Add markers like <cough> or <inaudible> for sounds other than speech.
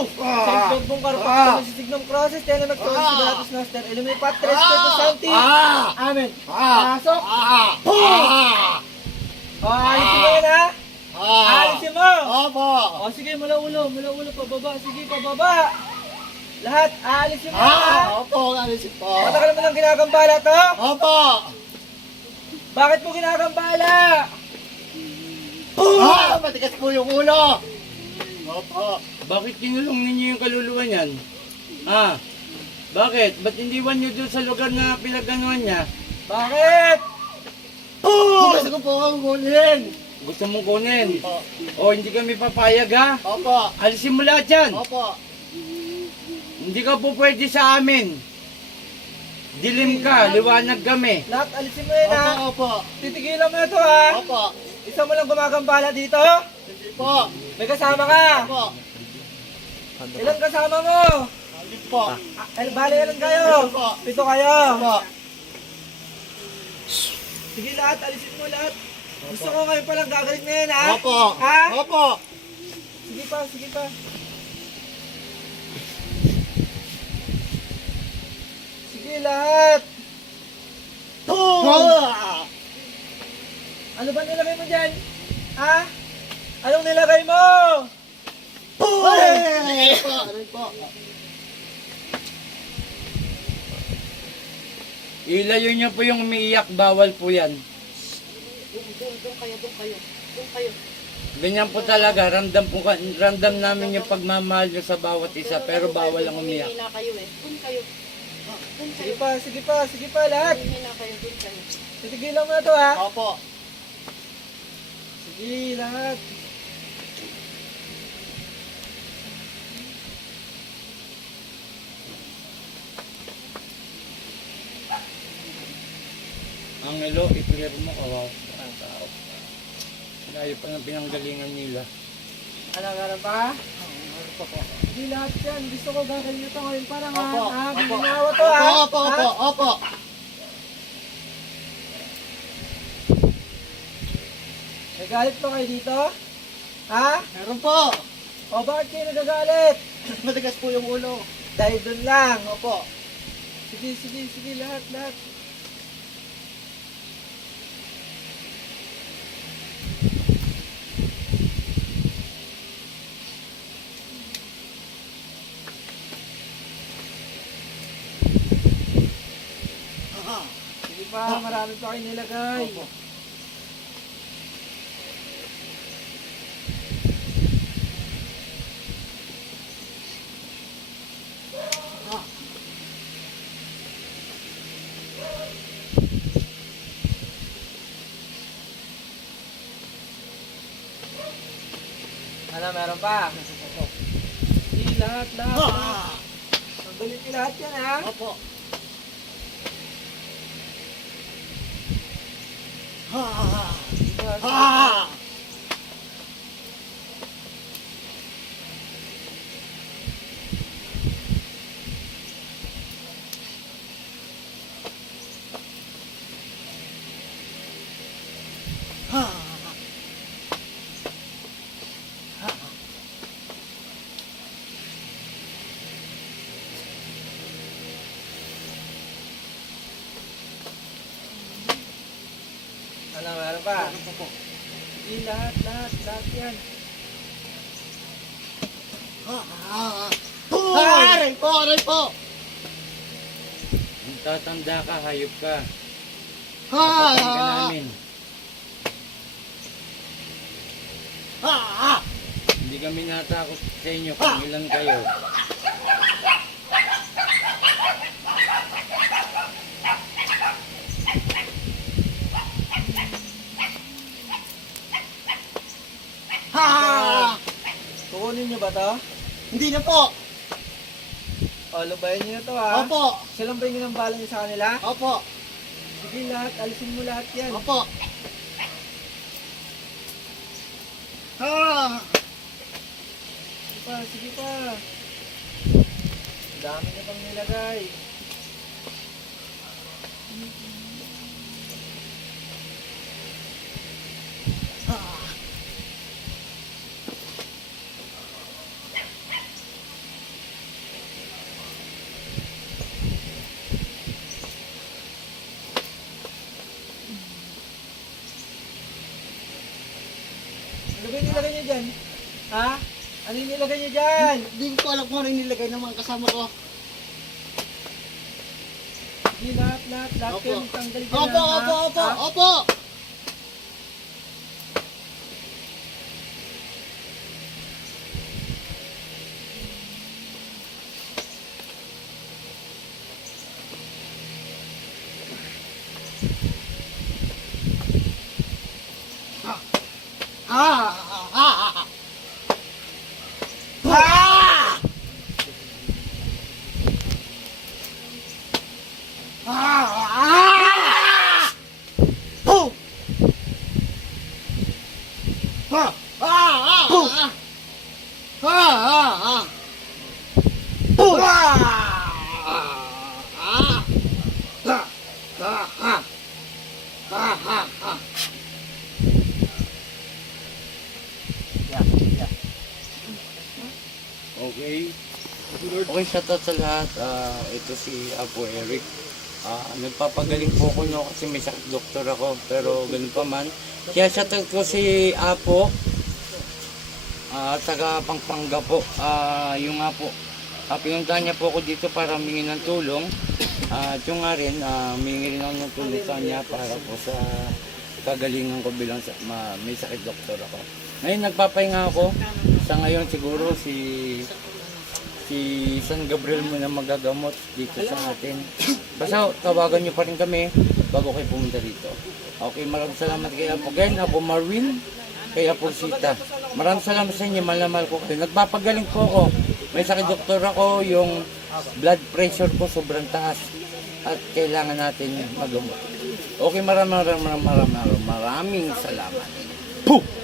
Sus! Sa itlog mong karpa, Ah! sa signum crosses, magtuon Ah! sa Beatus Noster, ilumini patres. Ah! Amen. Ah! Pasok. Ah! Ah! O, alisin mo yan ha. Ah! Alisin mo. Opo! O, sige, mula ulo, mula ulo, pababa. Sige, pababa. Lahat, aalisin mo ha. Ah! Opo, alisin po. Matagal mo nang ginagambala to? Opo! Bakit mo ginagambala? Ah! Matigas po yung ulo! Opo! Bakit kinulong ninyo yung kaluluwa niyan? Ah, bakit? Ba't iniwan nyo doon sa lugar na pinagganuhan niya? Bakit? Oh! Gusto ko po ang kunin! Gusto mong kunin? Opo! O hindi kami papayag ha? Opo! Alisin mo lahat yan! Opo! Hindi ka po pwede sa amin. Dilim ka, liwanag kami. Lahat, alisin mo yan ha. Opo! Opo! Titigilan mo na to ha. Opo! Isa mo lang gumagambala dito. Hindi po! May kasama ka. Opo! Ilang kasama mo? Hindi po! Ah, eh, bali ilan kayo? Pito kayo. Sige lahat, alisin mo lahat. Gusto ko ngayon palang gagaling na yan ha. Opo! Ha? Opo! Sige pa, sige pa. Sige lahat. Ah! Ano ba nilagay mo dyan? Ha? Anong nilagay mo? Po! Ilayo niyo po yung umiiyak, bawal po yan. Ganyan po talaga, ramdam, po, ramdam namin yung pagmamahal niyo sa bawat isa, pero bawal ang umiyak. Humihina kayo eh. Doon kayo. Doon Sige kayo. pa, sige pa, sige pa lahat. Humihina kayo. Doon kayo. Titigilan mo na to ha. Opo! Sige lahat. Ang ilo, i-clear mo kawawa ang tao. Layo pa ng pinanggalingan nila. Ano meron pa? Hindi lahat yan. Gusto ko gagawin ito ngayon parang ha. Opo! Ha? Opo! Binawa to ha. Opo! Opo! Opo! Opo! May galit pa kayo dito? Ha? Meron po! O bakit kayo nagagalit? <clears throat> Matigas po yung ulo. Dahil dun lang. Opo! Sige, sige, sige. Lahat, lahat. Pa, marami pa kayo nilagay. Opo. Ah! Ano, meron pa? Sige, lahat, lahat. Ah! Tanggalin niyo lahat yan ha. Opo! Ah! Sige, Ah! Pa? Sige, lahat, lahat, lahat yan. Ah! Ah! Ah! Aray po! Aray po! Tatanda ka, hayop ka. Patayin ka Ah! namin. Ah! Hindi kami natakot sa inyo kung ilan kayo. Ah! Niyo ba to? Hindi na po! O, lubayan niyo na to ha. Opo! Siya lang ba yung ginambala niyo sa kanila? Opo! Sige, lahat. Alisin mo lahat yan. Opo! Ah! Sige pa, sige pa. Ang dami na pang nilagay. Ah! Ano ba yung nilagay niyo dyan? Ha? Ano yung nilagay niyo dyan? Hindi ko alam kung ano yung nilagay ng mga kasama ko. Hindi lahat, lahat, lahat Opo. kayo tanggal dyan. Opo, ha? opo, opo, Ha? opo! Ah! Ah! Ah! Ah! Ah! Oh! Ah! Ah! Ah! Ah! Ah! Ah! Oh! Ah! Ah! Ah! Ah! Ah! Ah! Ah! Okay. Okay, shoutout sa lahat. Ah, ito si Apo Eric. Ah, nagpapagaling po ko no kasi may sakit doktor ako. Pero ganun pa man. Kaya shoutout ko si Apo. Ah, taga Pampanga po. Ah, yung nga po. Ah, pinuntahan niya po ako dito para humingi ng tulong. Ah, at yung nga rin, ah, humingi rin ng tulong sa kanya para po sa kagalingan ko bilang sa, ma, may sakit doktor ako. Ngayon nagpapahinga ako. Sa ngayon siguro si si San Gabriel muna magagamot dito sa atin. Basta tawagan niyo pa rin kami bago kayo pumunta dito. Okay, maraming salamat kay Apo Gen, Apo Marwin, kay Apo Sita. Maraming salamat sa inyo, mahal na mahal ko kayo. Nagpapagaling po ako. May sakit doktor ako, yung blood pressure ko sobrang taas at kailangan natin magamot. Okay, maraming maraming maraming maraming, salamat. Puh!